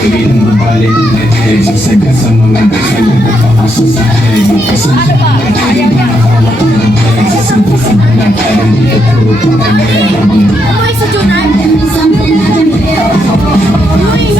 Lagi nang babalik na edge Saga sa mga bakala Napakasa sa head Pasensya na nag-edge Nakahawak ko ng bag Sasampo sa mga parang di ka puro paramay Amoy sa Junan. Uy,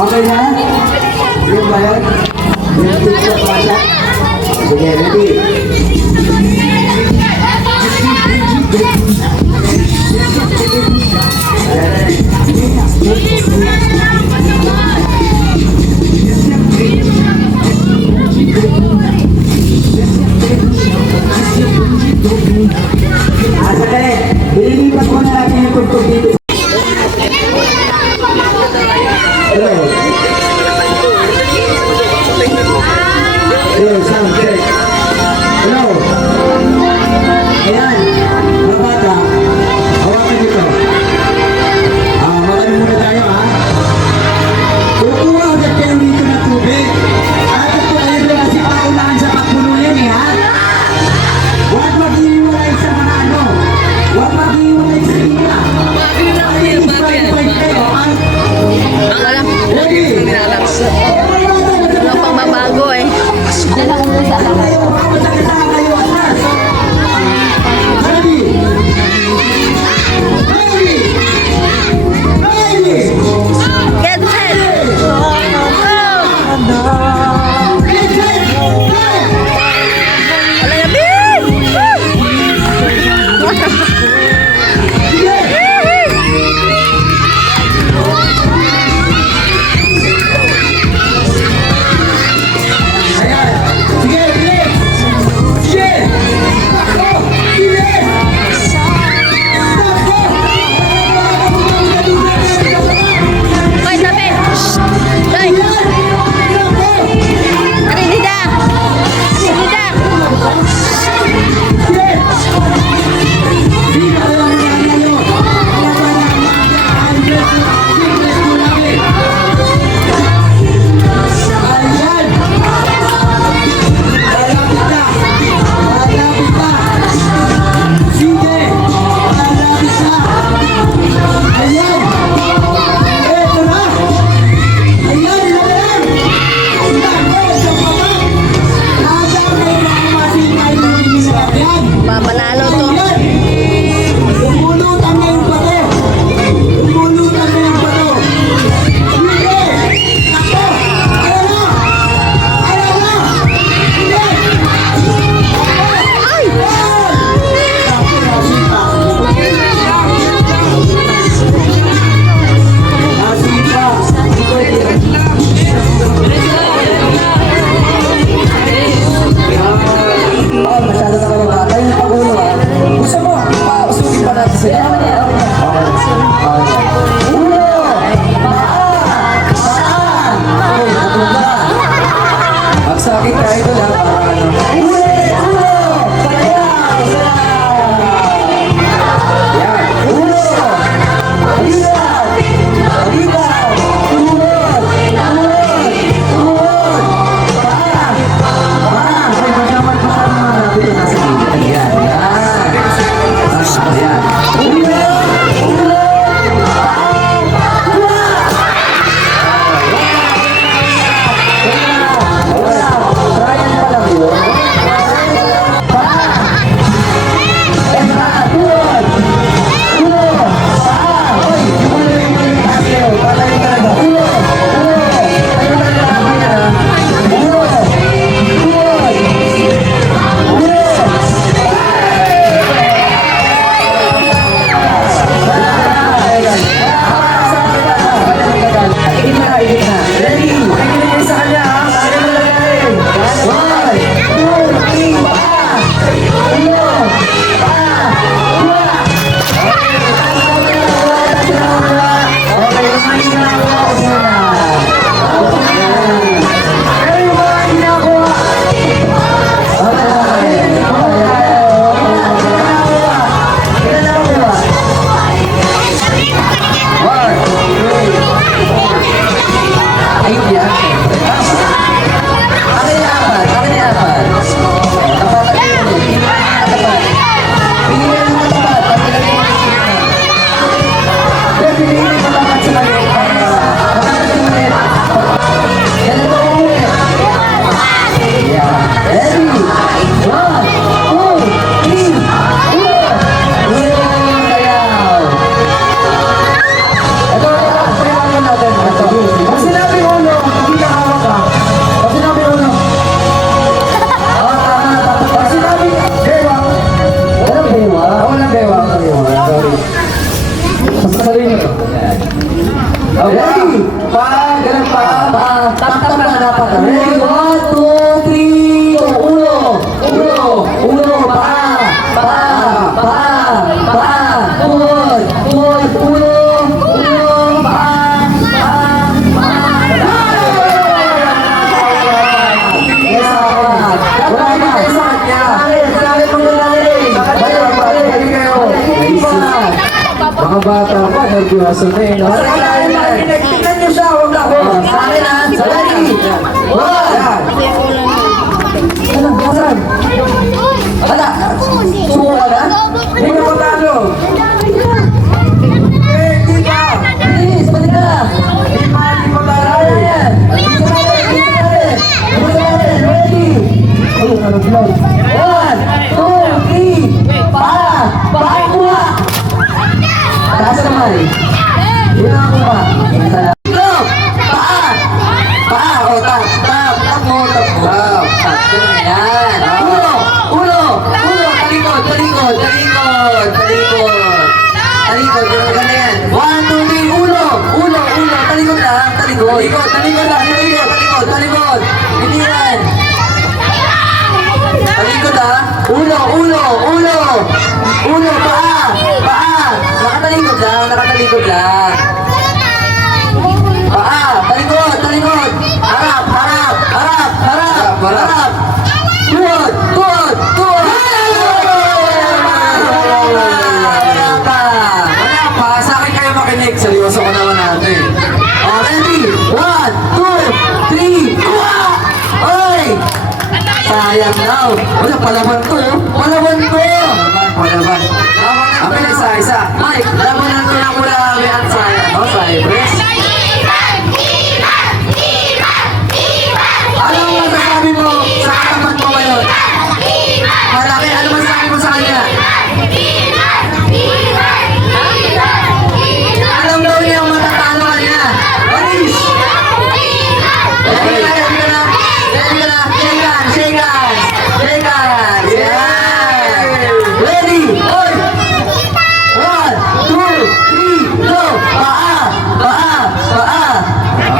Okay na? Yung ba yun? Yung pizza pasa? Sige, ready? Asa ka rin? Bililipat mo na natin yung tugtog dito. Hello. Hello, sound check. Hello. Ayan, mga bata, hawakan nito. Makan muna tayo ha. Kukuha agad kayo dito na tubig. At ito ay wala si paunahan sa pakpuno yan ha. Huwag mag-iwalay sa mga ano. Huwag mag-iwalay sa ina. Ang alam, hindi na alam. Wala pang mabago eh. Get set! Wala na, Bin! Hoy, tabi! Shhh! Hoy! Arinida! Arinida! Mapanalo to. Lumulutan na yung bato. Lumulutan na yung bato. Hindi! Ako! Ayaw na! Ayaw na! Hindi! Ay! Ako, nasipa. Nasipa. Masyado na kayo bata yung pagulo ha. Gusto mo? seryoso na eh, no? Tingnan niyo siya, huwag ako. Sa akin ha, sa ready. Yan. Nasaan? Wala. Suko ka na? Hindi ka matalo. Hindi pa. Bilis, balik ka. Hindi pa matalo. Yan. Ready. Ayun, ano vlog? 1, 2, 3. Paa kuha. Taas naman eh. Yun ang kuha. Go! Paa! O, tap mo. Yan. Ulo. Talikod. Ganun ka na yan. 1, 2, 3, ulo. Talikod lang. Talikod. Hindi yan. Talikod ha. Ulo, paa. Nakatalikod lang. Paa, talikod. Harap. Tuwod. Wala pa. Sa akin kayo makinig. Seryoso ko naman natin. Ready? 1, 2, 3. Kuha! Oy! Sayang daw. Wala, palaban ko. Palaban. Akin isa. Mike, labanan ko lang mula kami at sayang. O, Cypress. Ano ang masasabi mo sa katapat mo ngayon? Malaki, ano masasabi mo sa kanya? Alam daw niya ang matatalo ka niya. Aris! Ready ka na. Shake hands. Yan. Ready? Oy! 1, 2, 3, go! Paa!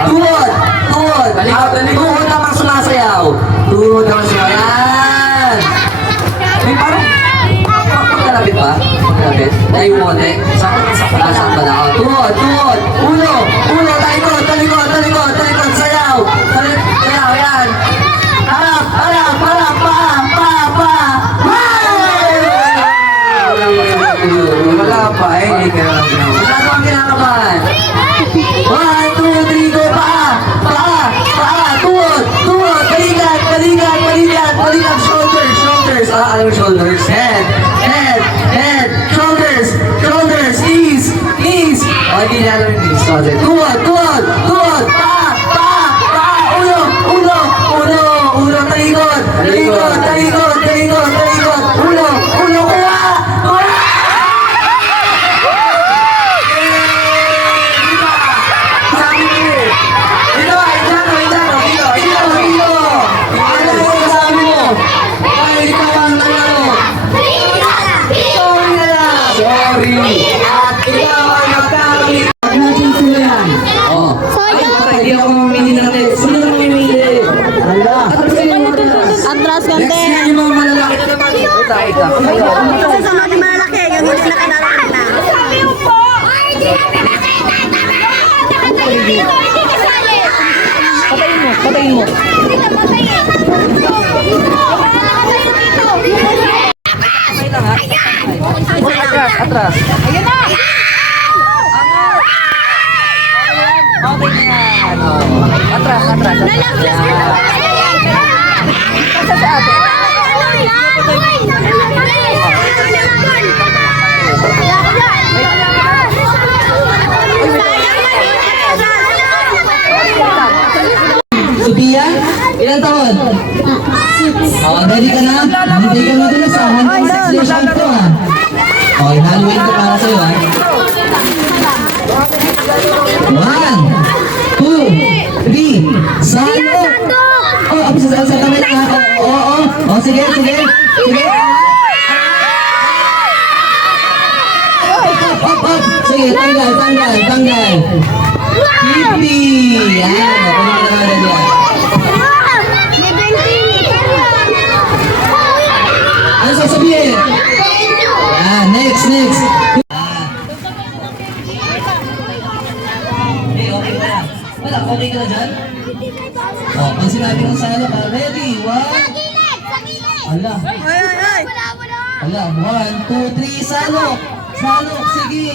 Tuhod! Tuhod naman sumasayaw. Yan! May parang pagkalapit ba? Tayo mo, saan ba na ako? Tuhod! Ulo! Talikod! Sayaw! Yan! Harap! Pa! Wala pa eh, hindi ka lang ginawa. Masyado ang kinakabahan. 1, 2, 3, go! Paa! Tuhod! Balikat! Shoulders! Alam mo shoulders? Head! Shoulders! Knees! O, hindi na alam yung knees. Tuhod! Paa! Ulo! Talikod! Ulo! Kuha! Sabi ko eh. Dito. Ano yung sabi mo? Ay, ikaw ang nanalo. Sorry na lang. Sorry. At ikaw ang nagkamali. Huwag natin sila yan. Hindi ako mamili ng next. Sino na mamili? Hala. Atras ka, Next yan yung mga malalaki na naman. Isa sa mga malaki, yung hindi nakalaro na. Sabi mo po! Patayin mo. Atras. Ayun na! Okay na yan. Atras. Nalaglas ka na ba? Asa sa ate? Sophia, ilang taon? Ready ka na? Hintay ka na sa hanggang 6 years old ko ha. Okay, Halloween ko para sa'yo ha. 1, 2, 3, salo! Sa kami na ha. Oo, sige. Up. Sige, tanggal. Hippie! Yan, kunin ka naman yan. Ano sasabihin? Next. Okay ka na. Wala, okay ka na dyan? Pag sinabi kong salo ka, ready, 1. Ala. Ala, 1, 2, 3, salo. Sige.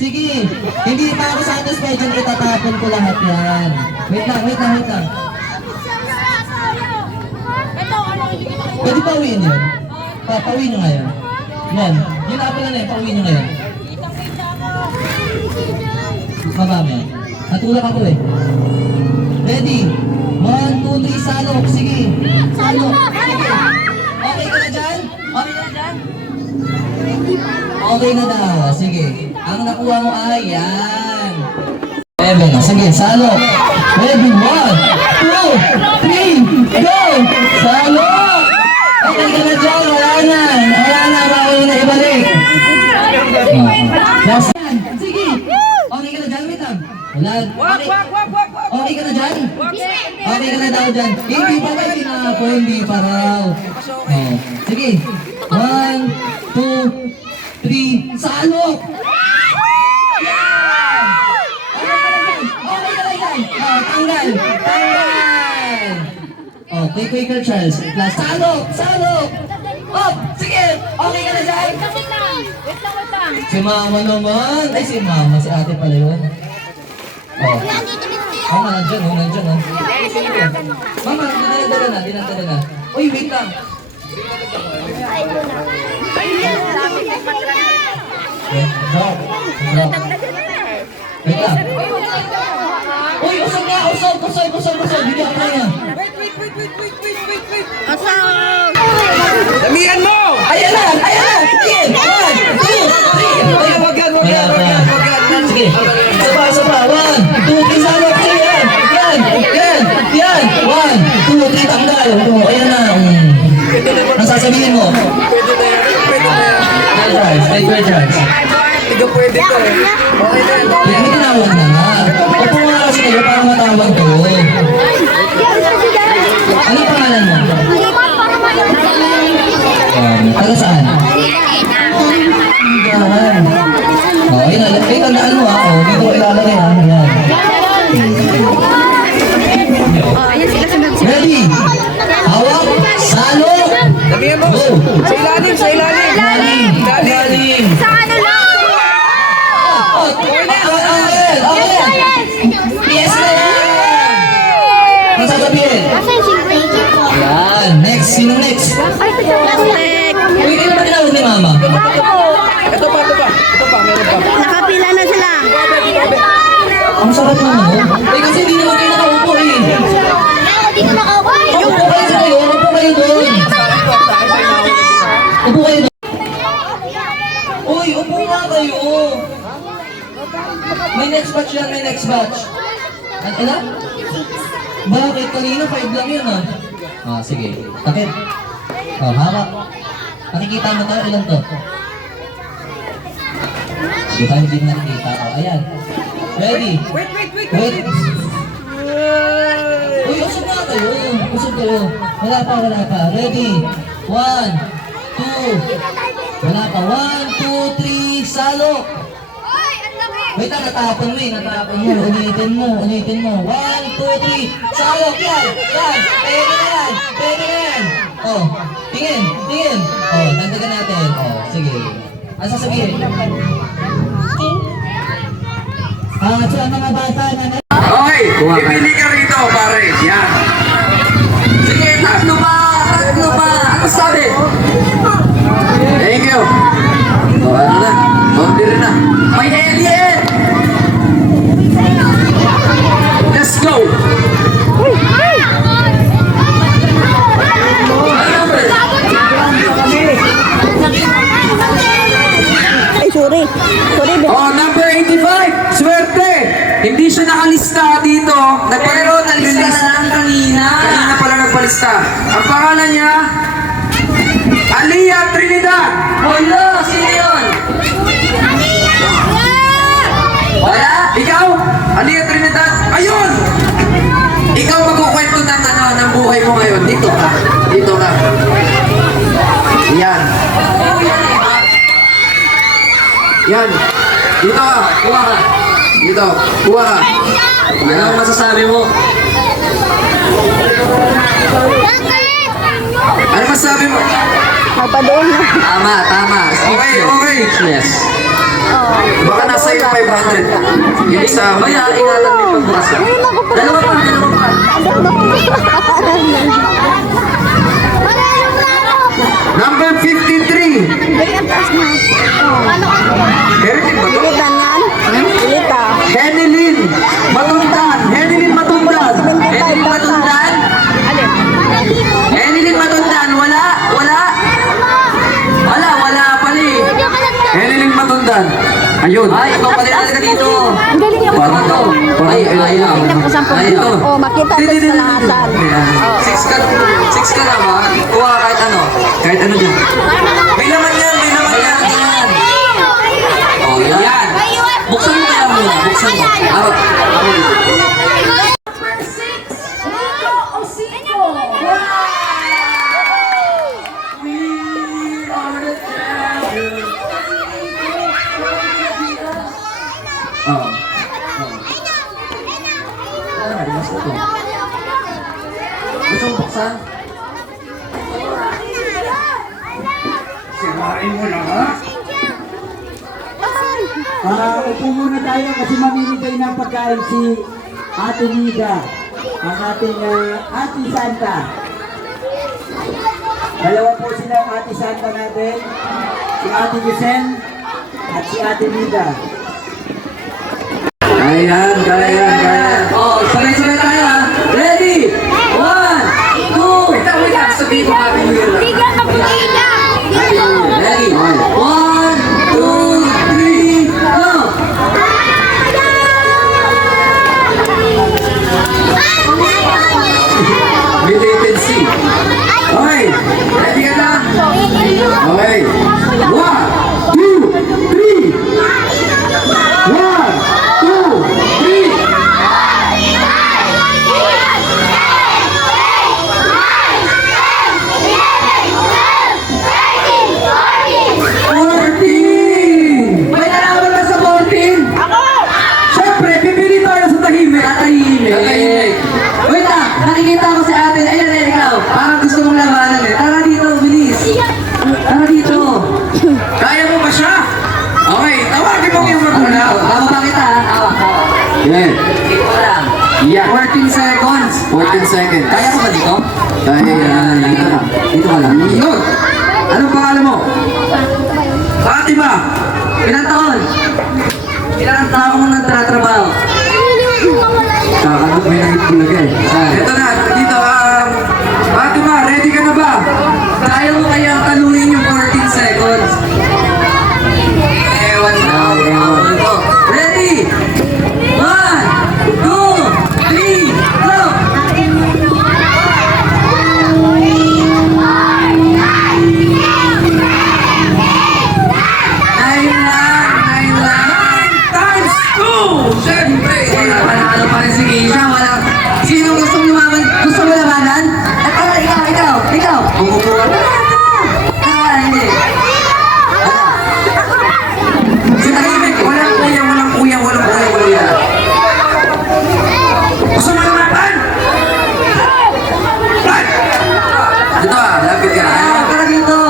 Sige. Hindi pa ako satisfied dyan. Itatapon ko lahat yan. Wait lang. Pwede pauwiin yun? Pauwiin nyo ngayon. Yan. Yun apple na yun. Pauwiin nyo ngayon. Mabami. Natulak ako eh. Ready? 1, 2, 3, salok. Sige. Salok. Sige. Okay ka na dyan? Okay ka na dyan? Okay na daw. Sige. Ang nakuha mo ay yan. Evan, sige. Salok. Ready? 1, 2, 3, go! Salok! Okay ka na dyan. Wala na. Bawal na ibalik. Last one. Sige. Okay ka na dyan, wait lang. Wala. Okay ka na dyan? Okay ka na daw dyan. Hindi pa ba tinako? Hindi pa raw. Oh. Sige. 1, 2, 3, salok! Yan! Okay ka na dyan. Tanggal. Oh, quicker Charles. Last. Salok! Oh, sige. Okay ka na dyan? Wait lang. Si mama naman. Ay, si mama. Si ate pala yun. Oh. Oh, nandyan. Mama, dinadala na. Uy, wait lang. Drop. Wait lang. Uy, usog na. Usog. Hindi ako na. Damihan mo! Ayan na. Sige. 1, 2, 3. Wag yan. Sige. Sapa. 1, 2, 3, salok. Sige, yan. 1, 2, 3, tanggal. Oh, ayan na. Ang sasabihin mo? Take charge. Hindi pwede to eh. Okay na. May tinawag na nga. Opo nga kasi kayo para matawag ko. Ano pangalan mo? Taga saan? Diyan. Oh, yun na. Tandaan mo ha. Oh, dito ko ilalagay ha. Ayan. Ready? Hawak. Salok. Damihan mo! Go. Sa ilalim! Ilalim. Yes na yan! Ano sasabihin? Yan. Next. Sino next? Uy, hindi naman tinawag ni mama. Ito pa, meron pa. Nakapila na sila. Ang sarap naman. Eh, kasi hindi naman kayo nakaupo eh. Upo kayo sa kayo. Upo kayo doon. Upo kayo doon. Uy, upo nga kayo. May next batch yan, Ano? Bakit? Kanina 5 lang yun ah. Ah, sige. Takit. Oh, hawak. Nakikita mo to? Ilan to? Di tayo hindi nakikita. Oh, ayan. Ready? Wait. Uy, usog nga kayo. Wala pa. Ready? 1, 2. Wala pa. 1, 2, 3. Salok. Wait lang, natapon mo. Ulitin mo. 1, 2, 3. Salok yan. Pwede na yan. Oh, tingin. Oh, dandagan natin. Oh, sige. Ano sasabihin? Sa mga bata na Okay, ipili ka rito, pare. Yan. Sige, tatlo pa. Ano sabi? Thank you. O, ano na? Konti rin na. May alien! Let's go! Ay, sorry. Oh, number 85. Swerte. Hindi siya nakalista dito. Pero nalista na lang kanina. Kanina pala nagpalista. Ang pangalan niya, Aliyah Trinidad. Wala, sino yun? Wala? Ikaw? Aliyah Trinidad? Ayun! Ikaw magkukwento ng buhay mo ngayon. Dito ka. Yan. Dito ka. Kuha ka. Ano ang masasabi mo? Ano masasabi mo? Magpadoon na. Tama. Okay. Yes. Baka nasa yung 500. Yung isa, maya, ingatan mo yung pagbukas ka. Dalawa pa. Number 53. Heritage ba to? Pilitan yan? Pilita. Henilyn Matundan. Henilyn Matundan. Henilyn Matundan. Henilyn Matundan. Wala pala eh. Henilyn Matundan. Ayun. Ay, ikaw pala talaga dito. Ang galing yung Parang ito. Ay, ayun. Ayun. Oh, makita ito sa lahatan. 6 ka naman. Kuha kahit ano. Kahit ano dyan. May naman yan. Oh, yan. Buksan mo kaya muna. Buksan mo. Arap. Gusto mo buksan? Sirain mo na ha? Upo muna tayo kasi mamimigay ng pagkain si Ate Nida, ang ating Ate Santa. Dalawa po sila ang Ate Santa natin, si Ate Vicen at si Ate Nida. Kaya yan. Oh, sabay-sabay tayo ha. Ready? 1, 2. Wait lang. Sabihin ko Happy New Year lang. Ready? 1, 2, 3, go! May latency. Okay. Ready ka na? Okay. 1, 2, 3. 14! May nalaman ka sa 14? Ako! Siyempre, pipili tayo sa tahimik. Tahimik. Wait lang, nakikita ko si ate. Ayun, ikaw. Parang gusto mong labanan eh. Tara dito, bilis. Tara dito. Kaya mo ba siya? Okay, tawagin mo yung magulang. Tama ba kita? Hawak. Yan. Ito lang. Yeah. 14 seconds. 14 seconds. Kaya mo ba dito? Kaya. Dito ka lang. Yun. Anong pangalan mo? Fatima. Ilang taon? Ilang taon mo nagtatrabaho? Kakano may nagitulaga eh. Ito na. Dito. Fatima, ready ka na ba? Kaya mo kaya talunin yung 14 seconds? Ewan na. Ready? 1, 2, 3, go! 9 times 2! Siyempre! Panalo pa rin si Keisha. Sino gusto mo lumaban? Gusto mo labanan? At ikaw! Bumubuha na. Hindi. Si tahimik, walang kuya. Gusto mo lumaban? Right! Dito lapit ka. Tara dito.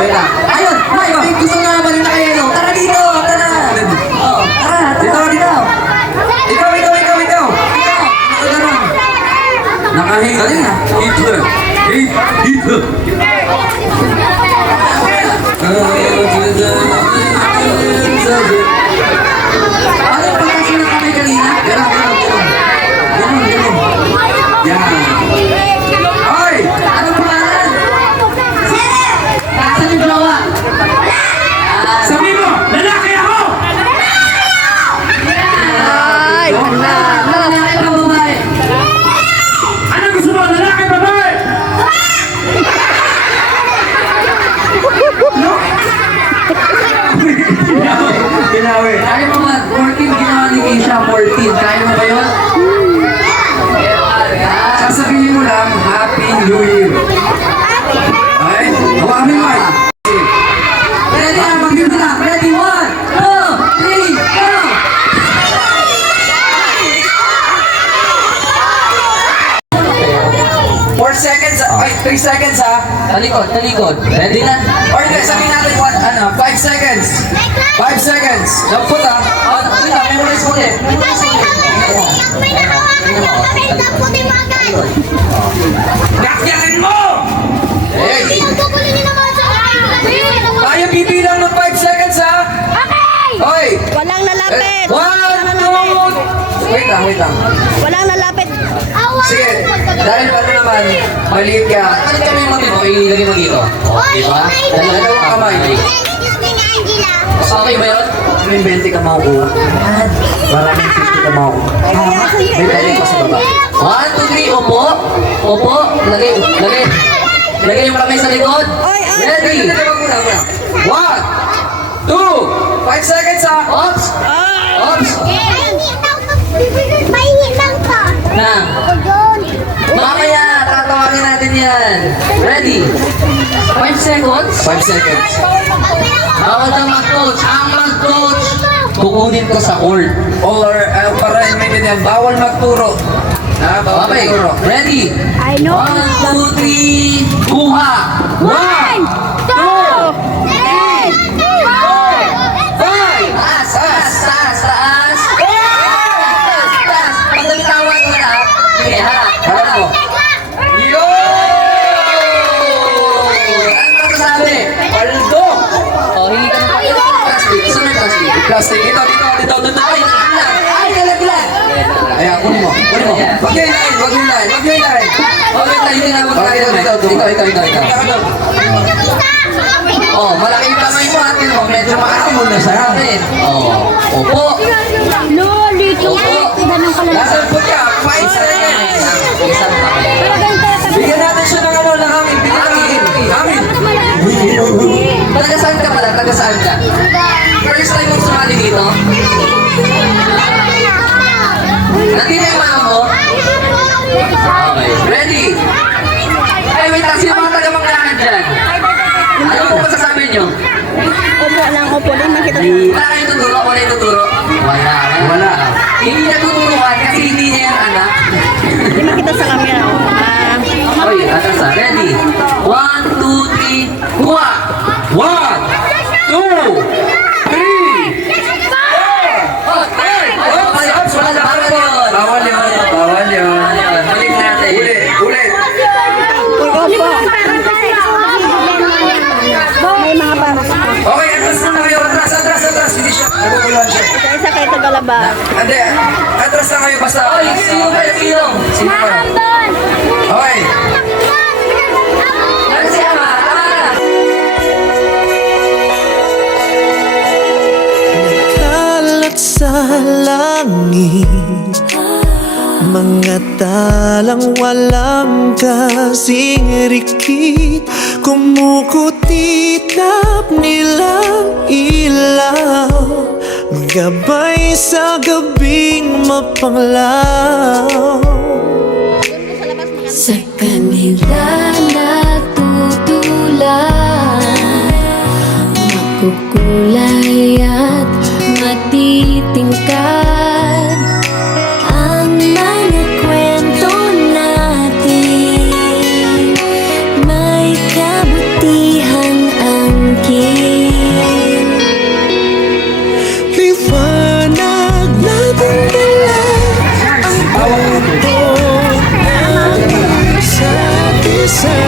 Wait lang. Ayun, may gusto mo lumaban na kayo. Tara dito, tara. Oh, tara. Dito. Ikaw. Nakahinga din ah. Hitler. Ano pa kasi na kami kanina? Ganun. Yan. Hoy! Anong pangalan? Kasan yung jowa? Sabi mo, lalaki ako! Ay, Lalaki ka babae? Ano gusto mo? Lalaki, babae? Ginawi. Kaya mo ba? 14 ginawa ni Keisha, 14. Kaya mo ba yun? Sasabihin mo lang, Happy New Year. Okay? Hawakan mo yung mic. Ready na, mag-view na. Ready, 1, 2, 3, go! Four seconds, ay, 3 seconds ha. Talikod. Ready na? Or hindi, sabihin natin 1, ano, 5 seconds. 5 seconds. Dampot ah. Oh, wait lang, memorize mo ulit. May nakawakan ng papel na puti bagay. Yakyakin mo! Hey! Pinagkukulo niyo naman sa Tayo bibilang ng 5 seconds ha! Okay! Hoy! Walang nalapit. 1, 2... Wait lang, wait lang. Walang nalapit. Sige, dahil ano naman, maliit ka. Ano kami yung mga ilagay mo dito? O, di ba? Dalawang kamay. Excuse me nga, Angela. Okay ba yun? May 20 ka makukuha. Maraming 50 ka makukuha. May pwede ko sa baba. 1, 2, 3, upo. Upo. Lagay, lagay. Lagay yung kamay sa likod. Ready? 1, 2, 5 seconds ha. Ops. Ops. Mahingit lang to. Na. Ako doon. Mamaya, tatawagin natin yan. Ready? 5 seconds? 5 seconds. Bawal ang mag-coach. Ang mag-coach, kukunin ko sa court. Or, para maintindihan, bawal magturo. Bawal magturo. Ready? I know. 1, 2, 3, kuha! 1, 2, 3, 4, 5! Taas, taas, taas, taas! Taas, taas! Pag nagtawag ko na, sige, harap mo. Yo! Ano masasabi? Paldo! O, hingi ka ng plastic. Saan may plastic? Plastic. Dito, dito, dito, dito. Ay, ay, kalaglag! Ayan, kunin mo, kunin mo. Wag nyo hilahin, wag nyo hilahin, wag nyo hilahin. Wag nyo hilahin, hindi na huwag tayo dito. Ikaw. Oh, malaki yung kamay mo, atin mo. Medyo makamon na sa atin. Oh, upo. Loli, Opo. ganun ka lang. Nasaan po niya? 5 seconds. Isang kamay. Bigyan natin siya ng ano, ng hangin. Bigyan ng hangin. Hangin. Taga saan ka pala? Taga saan ka? First time mong sumali dito? Nandito yung mama mo? Okay. Ready? Ay, wait lang. Sino mga taga-manglahan dyan? Ano po masasabi nyo? Opo lang, opo. Di makita sa... Wala kayong tuturo? Wala yung tuturo? Wala. Wala. Hindi niya tuturuan kasi hindi niya yung anak. Di makita sa camera. Oy, atas na. Ready? 1, 2, 3, kuha! 1, 2, 3, 4! Oh, hey! Oh, ops, wala na. Bawal yun. Bawal yun. Bawal yun. Balik natin. Ulit. Opo. May mga para sa... Okay, atras na kayo. Atras. Hindi siya. Naguguluhan siya. Isa kayo tagalaba. Hindi. Atras na kayo basta. Oy, sino ba yung ilong? Sino ba? Okay. Ano si Ama? Kalat sa langit, mga talang walang kasing rikit, kumukutitap nilang ilaw, gabay sa gabing mapanglaw. Sa kanila natutulan, makukulay at matitingkad ang mga kwento natin, may kabutihan angkin. Liwanag natin dala ang puto ng isa't isa.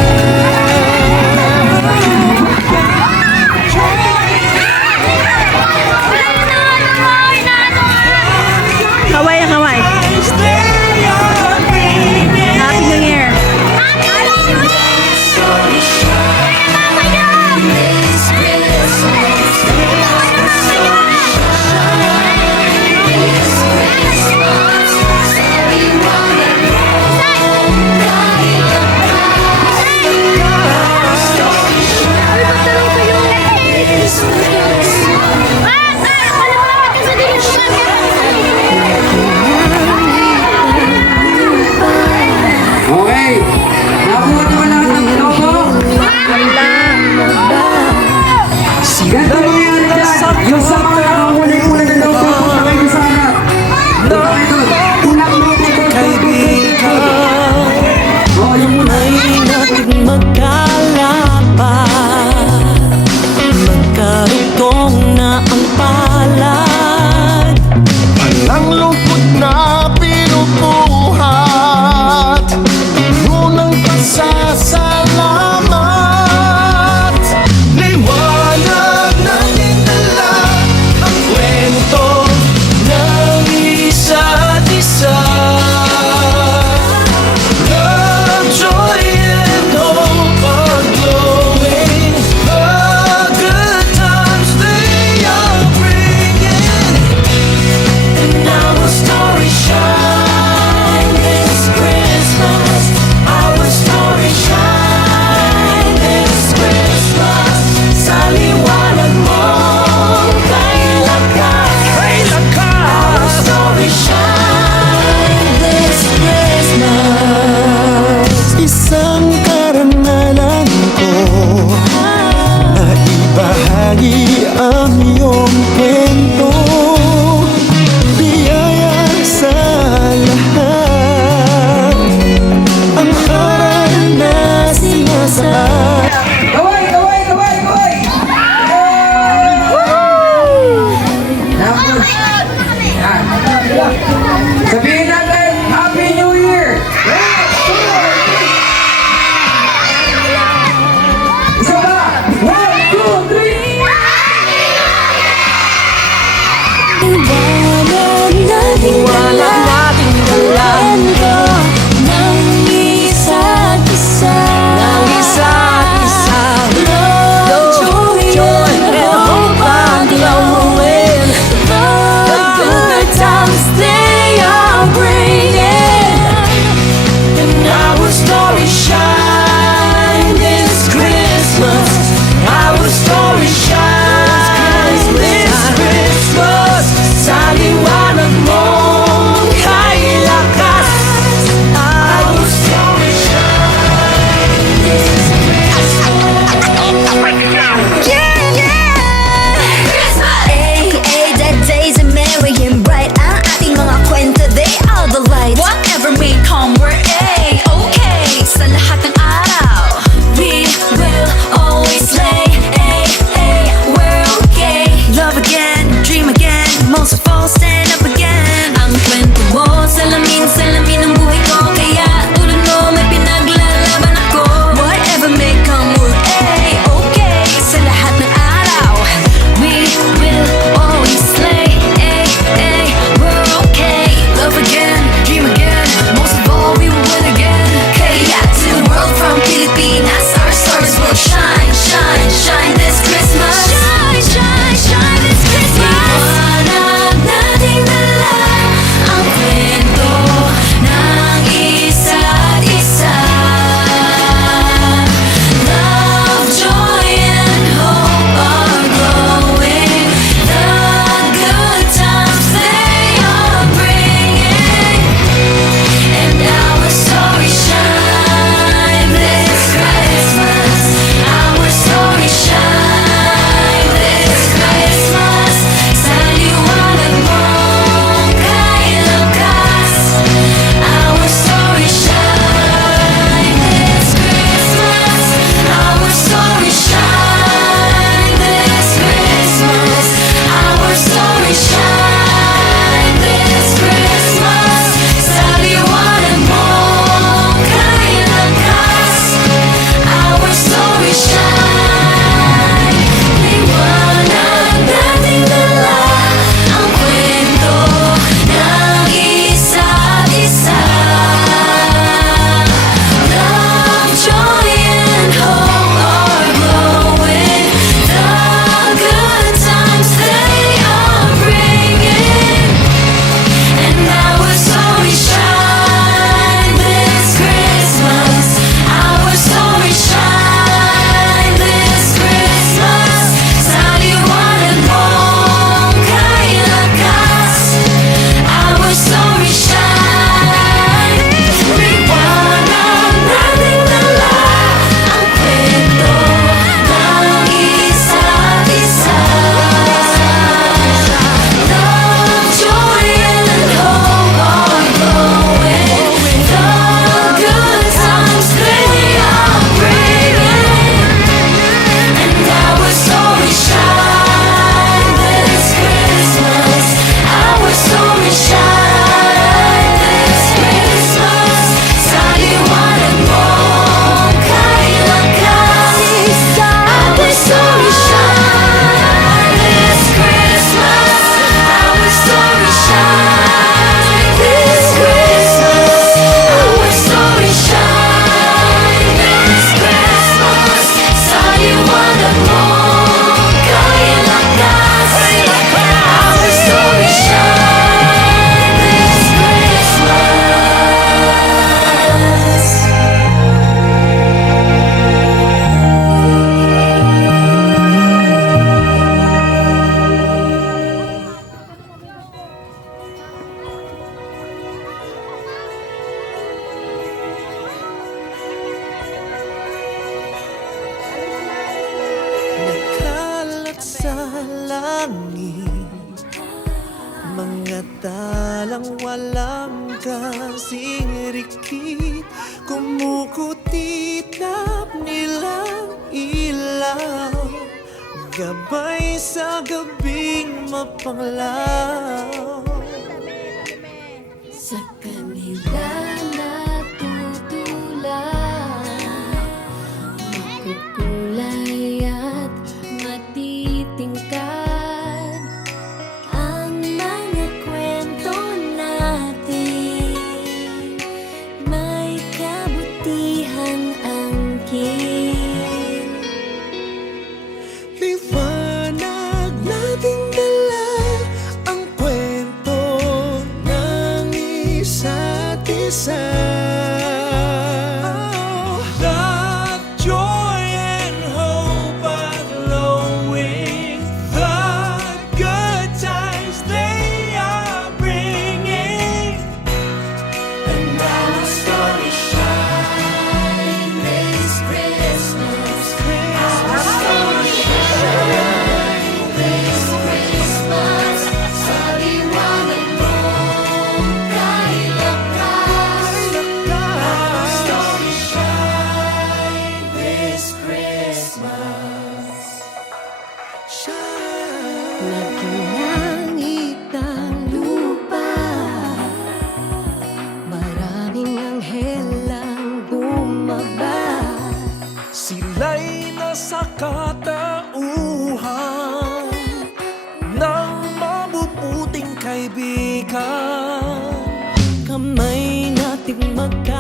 langit, mga talang walang kasing rikit, kumukutitap nilang ilaw, gabay sa gabing mapanglaw. Sa kanila natutulad, makukulay at matitingkad ang mga kwento natin, may kabutihang angkin. Liwanag nating dala ang kwento ng isa't isa. Love, joy, and hope are glowing. The good times they are bringing. And now our story shine this Christmas. Our story shine this Christmas. Sa liwanag mong kay lakas. Our story shine this Christmas. Shine. Nagingangit ang lupa, maraming anghel ang bumaba. Sila'y nasa katauhan ng mabubuting kaibigan. Kamay nating magka